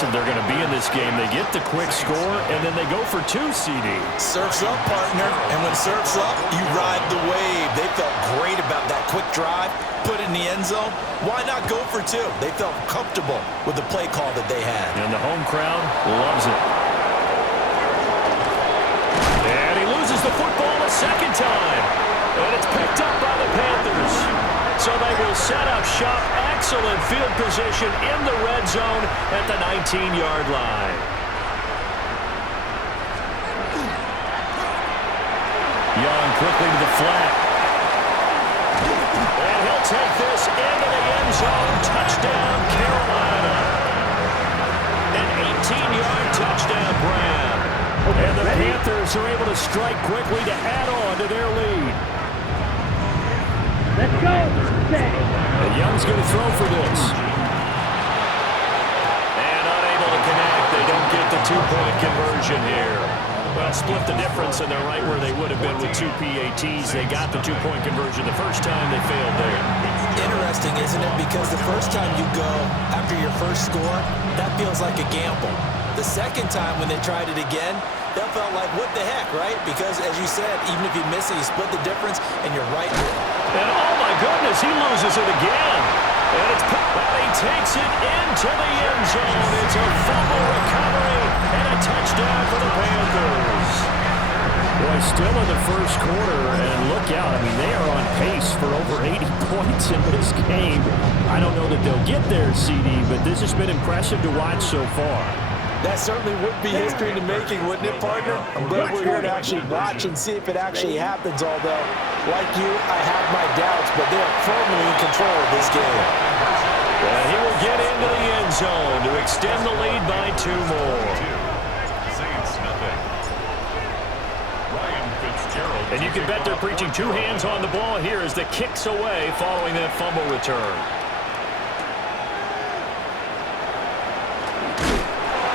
aggressive they're going to be in this game. They get the quick score, and then they go for 2, CD. Surf's up, partner. And when surf's up, you ride the wave. They felt great about that quick drive, put it in the end zone. Why not go for 2? They felt comfortable with the play call that they had. And the home crowd loves it. And he loses the football a second time. And it's picked up by the Panthers. So they will set up shop. Excellent field position in the red zone at the 19-yard line. Young quickly to the flat. And he'll take this into the end zone. Touchdown, Carolina. An 18-yard touchdown grab. And the Panthers are able to strike quickly to add on to their lead. Let's go. And Young's going to throw for this. And unable to connect. They don't get the 2-point conversion here. Well, split the difference, and they're right where they would have been with 2 PATs. They got the 2-point conversion the first time. They failed there. Interesting, isn't it? Because the first time you go after your first score, that feels like a gamble. The second time when they tried it again, that felt like, what the heck, right? Because, as you said, even if you miss it, you split the difference, and you're right. And, oh, my goodness, he loses it again. And it's but he takes it into the end zone. It's a fumble recovery and a touchdown for the Panthers. Boy, still in the first quarter, and look out. I mean, they are on pace for over 80 points in this game. I don't know that they'll get there, CD, but this has been impressive to watch so far. That certainly would be history in the making, wouldn't it, partner? I'm glad we're here to actually watch and see if it actually happens, although, like you, I have my doubts, but they are firmly in control of this game. And he will get into the end zone to extend the lead by 2 more. And you can bet they're preaching 2 hands on the ball here as the kick's away following that fumble return.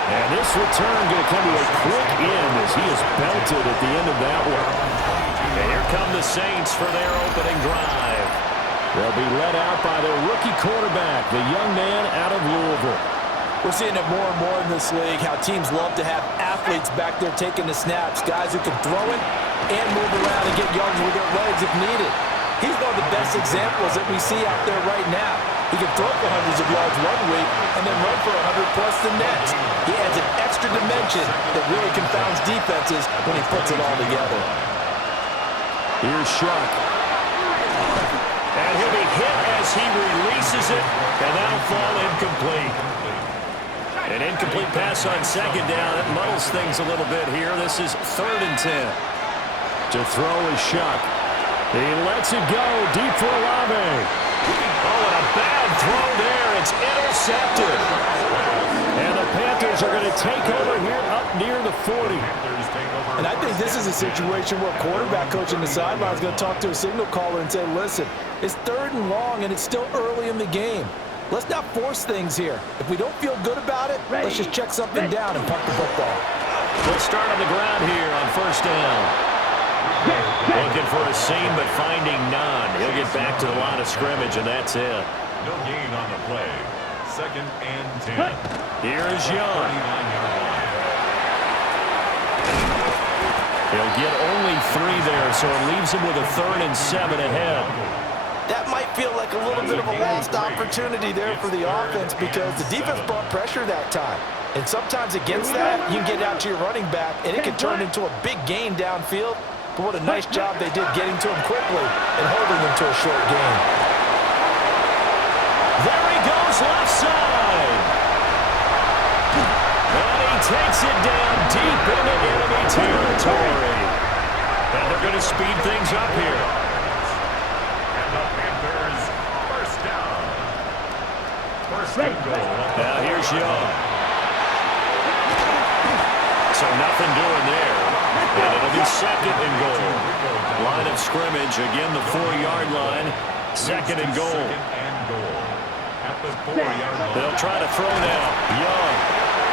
And this return going to come to a quick end as he is belted at the end of that one. And here come the Saints for their opening drive. They'll be led out by their rookie quarterback, the young man out of Louisville. We're seeing it more and more in this league, how teams love to have athletes back there taking the snaps, guys who can throw it and move around and get yards with their legs if needed. He's one of the best examples that we see out there right now. He can throw for hundreds of yards one week and then run for 100+ the next. He adds an extra dimension that really confounds defenses when he puts it all together. Here's Shuck. And he'll be hit as he releases it, and that'll fall incomplete. An incomplete pass on second down. It muddles things a little bit here. This is 3rd and 10. To throw is Shuck. He lets it go deep for Olave. Oh, and a bad throw there. It's intercepted. And the Panthers are going to take over here up near the 40. And I think this is a situation where quarterback coach in the sideline is going to talk to a signal caller and say, listen, it's 3rd and long and it's still early in the game. Let's not force things here. If we don't feel good about it, let's just check something down and punt the football. We'll start on the ground here on 1st down. Looking for a seam, but finding none. He'll get back to the line of scrimmage, and that's it. No gain on the play. 2nd and 10. Here is Young. He'll get only 3 there, so it leaves him with a 3rd and 7 ahead. That might feel like a little bit of a lost opportunity there for the offense because the defense brought pressure that time. And sometimes against that, you can get out to your running back, and it can turn into a big gain downfield. But what a nice job they did getting to him quickly and holding him to a short gain. There he goes left side. And he takes it down deep into enemy territory. And they're going to speed things up here. And the Panthers, 1st down. 1st and goal. Now here's Young. So nothing doing there. And it'll be 2nd and goal. Line of scrimmage, again the 4-yard line. 2nd and goal. At the 4-yard line. They'll try to throw now. Young.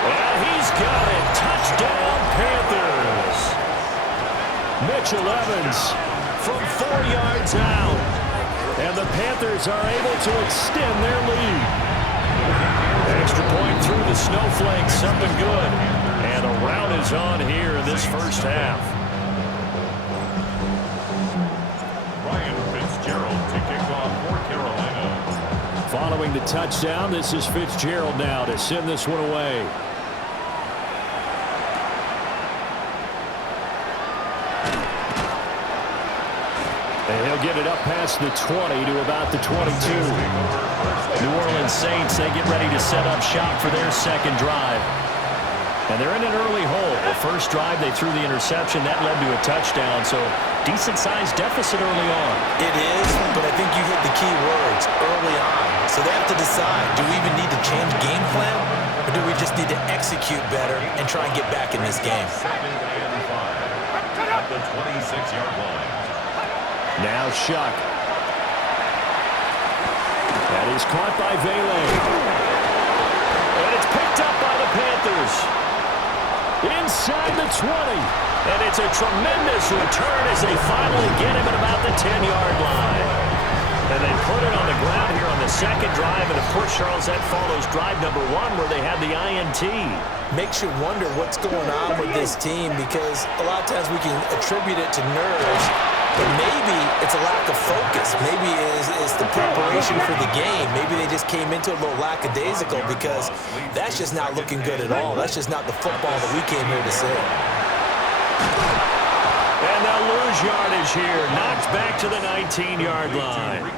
And he's got it. Touchdown, Panthers. Mitchell Evans from 4 yards out. And the Panthers are able to extend their lead. Extra point through the snowflakes, something good. And a rout is on here in this first half. To kick off for Carolina. Following the touchdown, this is Fitzgerald now to send this one away. And he'll get it up past the 20 to about the 22. New Orleans Saints, they get ready to set up shop for their second drive. And they're in an early hole. The first drive, they threw the interception. That led to a touchdown, so decent-sized deficit early on. It is, but I think you hit the key words, early on. So they have to decide, do we even need to change game plan, or do we just need to execute better and try and get back in this game? Second and 5 at the 26-yard line. Now Shuck. That is caught by Vele. And it's picked up by the Panthers. Inside the 20. And it's a tremendous return as they finally get him at about the 10-yard line. And they put it on the ground here on the second drive. And, of course, Charles, that follows drive number 1 where they had the INT. Makes you wonder what's going on with this team because a lot of times we can attribute it to nerves, but maybe it's a lack of focus. Maybe it's the preparation for the game. Maybe they just came into it a little lackadaisical because that's just not looking good at all. That's just not the football that we came here to see. And they'll lose yardage here. Knocked back to the 19-yard line.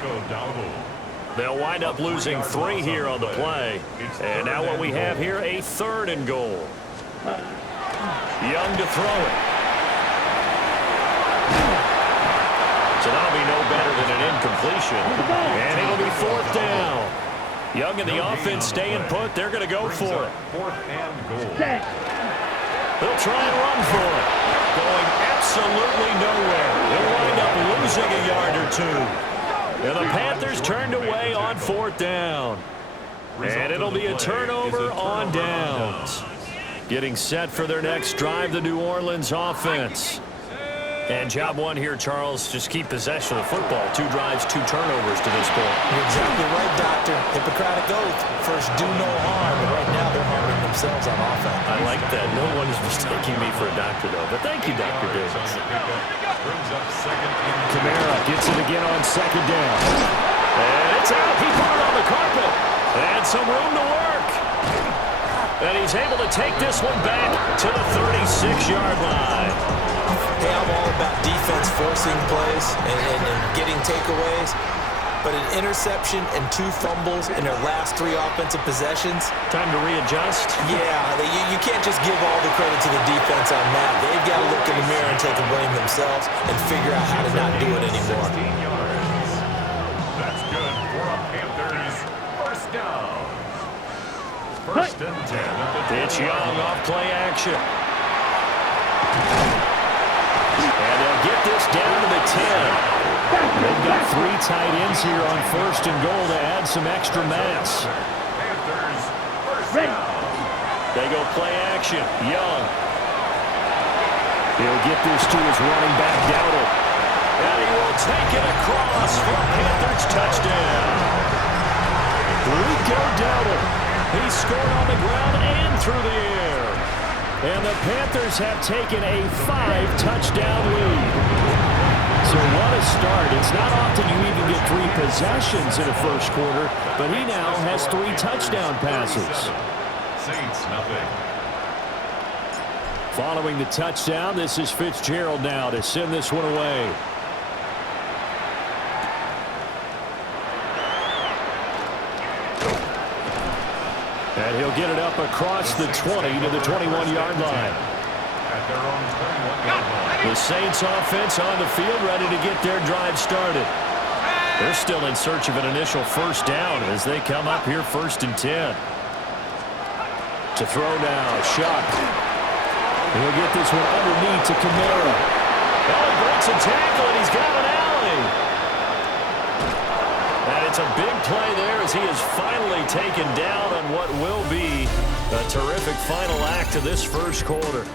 They'll wind up losing 3 here on the play. And now what we have here, a 3rd and goal. Young to throw it. So that'll be no better than an incompletion. And it'll be 4th down. Young and the offense staying put. They're going to go for it. 4th and goal. They'll try and run for it. Going absolutely nowhere. They'll wind up losing a yard or 2. And the Panthers turned away on 4th down. And it'll be a turnover on downs. Getting set for their next drive, the New Orleans offense. And job 1 here, Charles, just keep possession of the football. 2 drives, 2 turnovers to this point. You're exactly right, Doctor. Hippocratic oath. First, do no harm. But right now, they're harming themselves on offense. I like that. No one is mistaking me for a doctor, though. But thank you, Dr. Davis. Kamara gets it again on 2nd down. And it's out. He put it on the carpet. And some room to work. And he's able to take this one back to the 36-yard line. Hey, I'm all about defense forcing plays and getting takeaways. But an interception and 2 fumbles in their last 3 offensive possessions. Time to readjust. Yeah, you can't just give all the credit to the defense on that. They've got to look in the mirror and take the blame themselves and figure out how to not do it anymore. That's good for a Panthers first down. 1st and 10. It's Young off play action. And they'll get this down to the 10. They've got 3 tight ends here on 1st and goal to add some extra mass. Panthers first down. They go play action. Young. He'll get this to his running back, Dowdle. And he will take it across for a Panthers touchdown. Rico Dowdle. He scored on the ground and through the air. And the Panthers have taken a 5-touchdown lead. So what a start. It's not often you even get 3 possessions in a first quarter, but he now has 3 touchdown passes. Saints nothing. Following the touchdown, this is Fitzgerald now to send this one away. And he'll get it up across the 20 to the 21-yard line. At their own 21-yard line. The Saints offense on the field ready to get their drive started. They're still in search of an initial first down as they come up here 1st and 10. To throw now, Shuck. He'll get this one underneath to Kamara. Oh, he breaks a tackle and he's got an alley. And it's a big play there as he is finally taken down on what will be a terrific final act of this first quarter.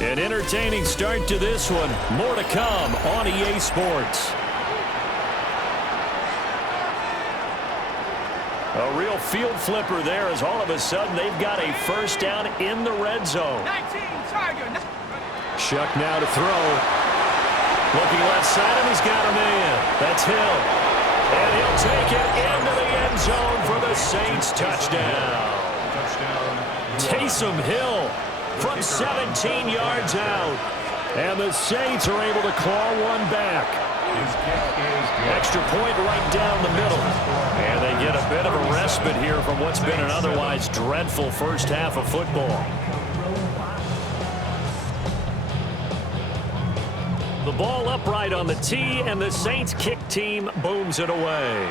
An entertaining start to this one. More to come on EA Sports. A real field flipper there as all of a sudden they've got a first down in the red zone. 19, Tiger. Shuck now to throw. Looking left side, and he's got a man. That's Hill. And he'll take it into the end zone for the Saints touchdown. Taysom Hill from 17 yards out. And the Saints are able to claw one back. Extra point right down the middle. And they get a bit of a respite here from what's been an otherwise dreadful first half of football. The ball upright on the tee, and the Saints kick team booms it away.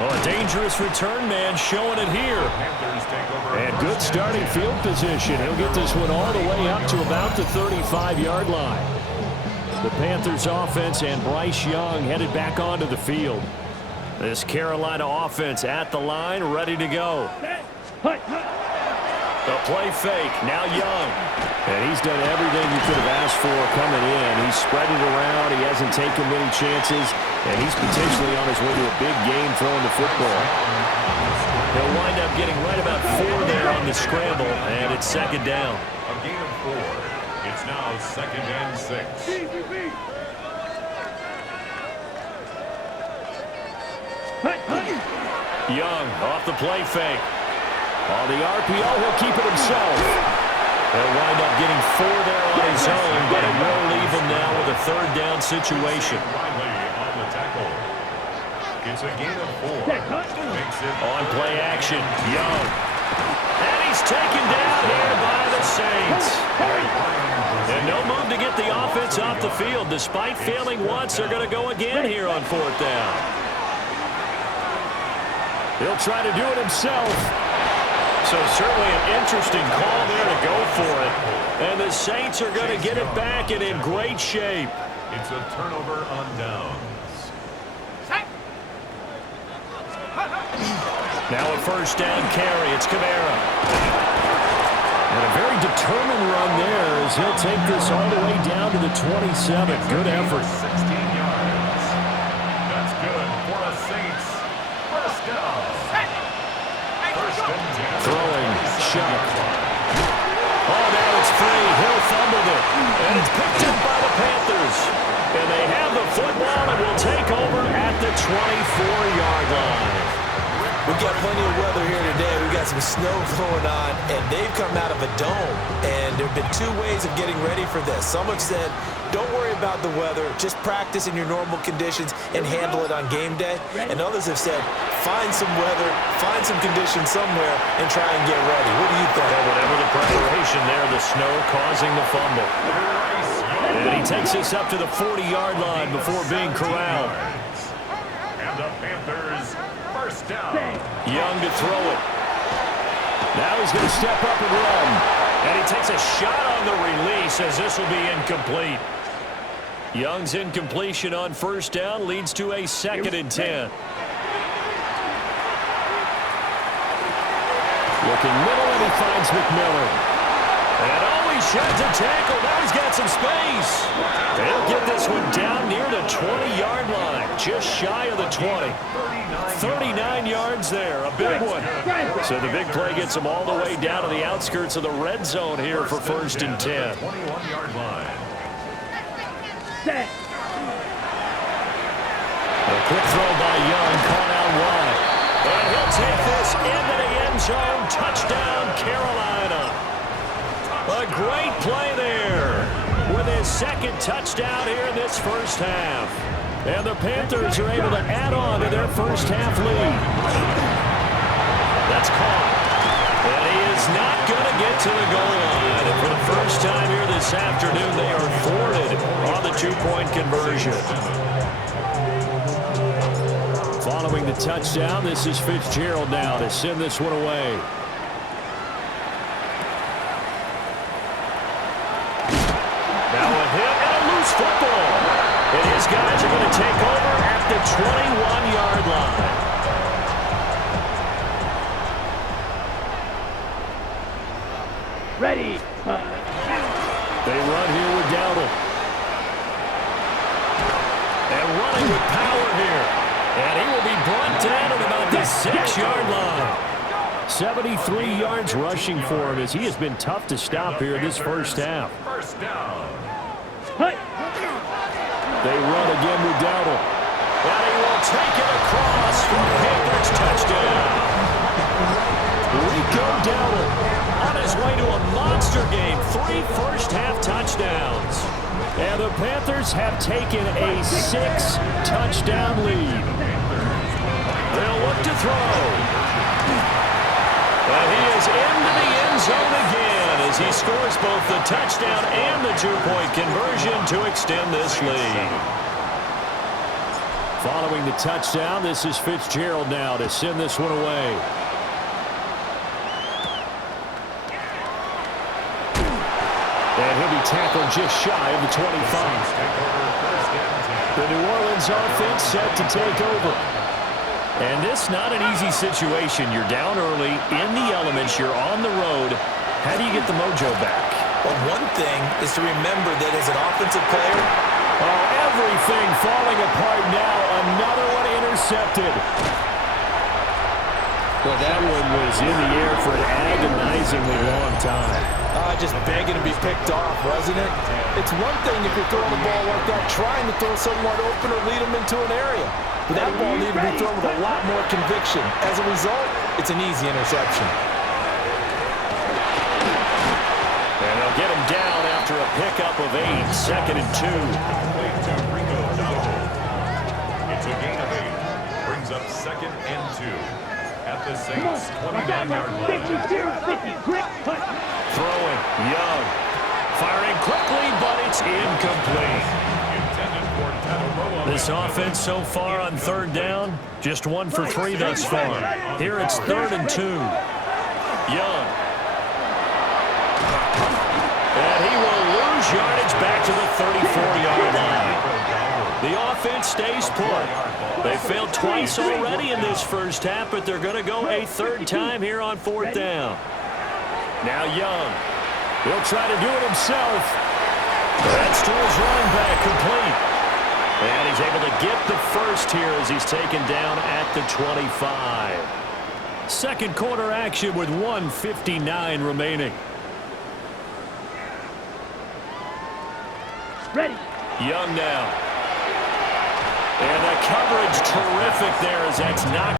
Oh, a dangerous return man showing it here. And good starting field position. He'll get this one all the way up to about the 35-yard line. The Panthers offense and Bryce Young headed back onto the field. This Carolina offense at the line, ready to go. The play fake, now Young. And he's done everything you could have asked for coming in. He's spread it around. He hasn't taken many chances. And he's potentially on his way to a big game throwing the football. He'll wind up getting right about 4 there on the scramble. And it's second down. A gain of 4. It's now 2nd and 6. Young off the play fake. On the RPO, he'll keep it himself. He'll wind up getting 4 there on his own, but it will leave him now with a third down situation. Riley on the tackle. It's a gain of 4. Makes it on play action, Young. And he's taken down here by the Saints. And no move to get the offense off the field. Despite failing once, they're going to go again here on 4th down. He'll try to do it himself. So certainly an interesting call there to go for it. And the Saints are going to get it back and in great shape. It's a turnover on downs. Now a first down carry. It's Kamara. And a very determined run there as he'll take this all the way down to the 27. Good effort. 16 yards. That's good for a Saints first down. First and 10. Throwing, Shuck. Oh, now it's free. Hill fumbled it. And it's picked up by the Panthers. And they have the football and will take over at the 24-yard line. We've got plenty of weather here today. We've got some snow going on, and they've come out of a dome. And there have been 2 ways of getting ready for this. Some have said, don't worry about the weather. Just practice in your normal conditions and handle it on game day. And others have said, find some weather, find some conditions somewhere, and try and get ready. What do you think? Well, whatever the preparation there, the snow causing the fumble. And he takes this up to the 40-yard line before being corralled. And the Panthers first down. Young to throw it. Now he's going to step up and run. And he takes a shot on the release as this will be incomplete. Young's incompletion on first down leads to a 2nd and 10. Looking middle, and he finds McMillan. And he sheds a tackle. Now he's got some space. He'll get this one down near the 20-yard line, just shy of the 20. 39 yards there, a big one. So the big play gets him all the way down to the outskirts of the red zone here for 1st and 10. 21-yard line. A quick throw by Young, caught out wide. And he'll take this into the end zone. Touchdown, Carolina. A great play there with his 2nd touchdown here in this first half. And the Panthers are able to add on to their first half lead. That's caught. And he is not going to get to the goal line. And for the first time here this afternoon, they are thwarted on the 2-point conversion. Following the touchdown, this is Fitzgerald now to send this one away. Now a hit and a loose football. And his guys are going to take over at the 21-yard line. Ready. They run here with Dowdle. And running throwing with power here. And he will be brought down at about the 6-yard line. 73 yards rushing for him as he has been tough to stop here this first half. First down. They run again with Dowdle. And he will take it across for a Panthers touchdown. Rico Dowdle on his way to a monster game. 3 first-half touchdowns. And the Panthers have taken a 6-touchdown lead. They'll look to throw. And he is into the end zone again as he scores both the touchdown and the 2-point conversion to extend this lead. Following the touchdown, this is Fitzgerald now to send this one away. And he'll be tackled just shy of the 25. The New Orleans offense set to take over. And this not an easy situation. You're down early, in the elements, you're on the road. How do you get the mojo back? Well, one thing is to remember that as an offensive player, everything falling apart now. Another one intercepted. Well, that one was in the air for an agonizingly long time. Just begging to be picked off, wasn't it? It's one thing if you're throwing the ball like that, trying to throw someone open or lead them into an area. But that ball needed to be thrown with a lot more conviction. As a result, it's an easy interception. And they'll get him down after a pickup of 8, 2nd and 2. To Rico Dowdle. It's a gain of 8. Brings up 2nd and 2. At the Saints' 29-yard line. Throwing, Young. Firing quickly, but it's incomplete. This offense so far on 3rd down, just 1 for 3 thus far. Here it's 3rd and 2. Young. And he will lose yardage back to the 34-yard line. The offense stays put. They failed twice already in this first half, but they're going to go a 3rd time here on 4th down. Now Young. He'll try to do it himself. That's to his running back, complete. And he's able to get the first here as he's taken down at the 25. Second quarter action with 1:59 remaining. Ready. Young now. And the coverage terrific there as that's knocked